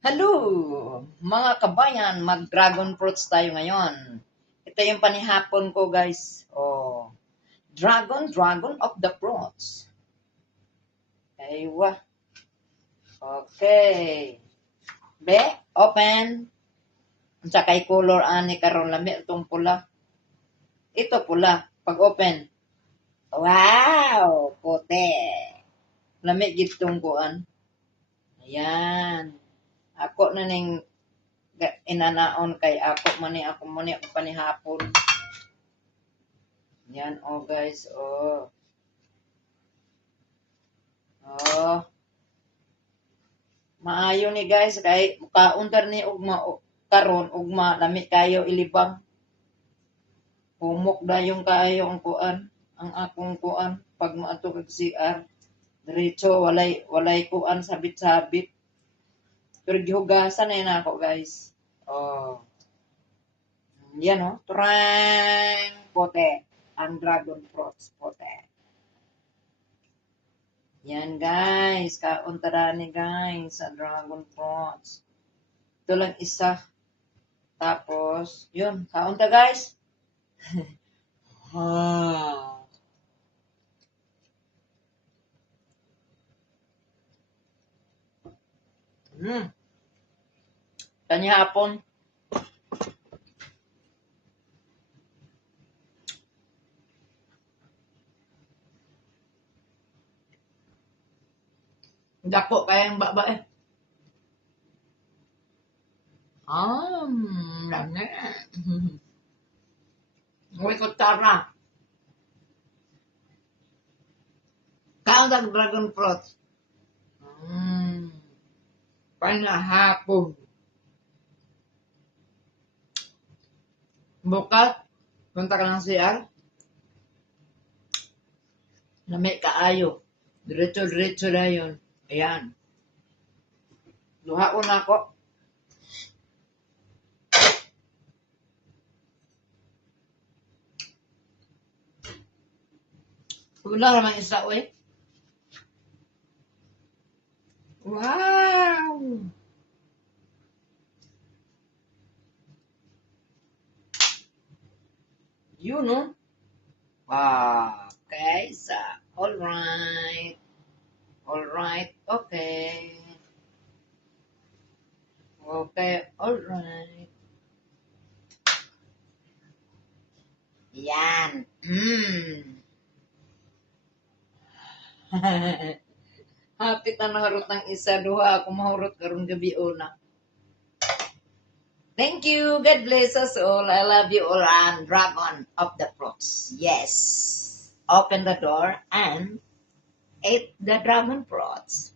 Hello, mga kabayan, mag-dragon fruits tayo ngayon. Ito yung panihapon ko, guys. Oh, dragon of the fruits. Aywa. Okay. Be, open. Unsa kay color ani karon lami itong pula. Ito pula. Pag open. Wow, puti. Lami gid tong kuan. Ayan. Ako na ning inanaon kay ako mani ako panihapon. Yan oh guys, oh. Oh. Maayo ni guys kay kaunter ni ugma karon ugma lami kayo ilibang. Humok dayon kayo ang kuan, ang akong kuan pag maato kag CR. Diretso walay kuan sabit-sabit. Pero gihugasan na ako guys. Oh. Yan oh, trang pote. Ang dragon fruits pote. Yan guys, kauntara ni guys sa dragon fruits. Ito lang isa. Tapos, yun, kaunta guys. Ha. Kanya hapon. Dako kayang baba eh. Lami. Uy, kutsara. Kaunta dragon fruits. Panahapon. Bukas, punta ka ng CR. Lami kaayo. Diretso na yun. Ayan. Duha ko na ako. Wala naman isa, uy. Wow! You know? Okay, so, alright. Alright, okay. Okay, alright. Yan. Hapit na naharot ng isa, duha. Ako mahurot karong gabi una. Thank you. God bless us all. I love you all. And dragon of the fruits. Yes. Open the door and eat the dragon fruits.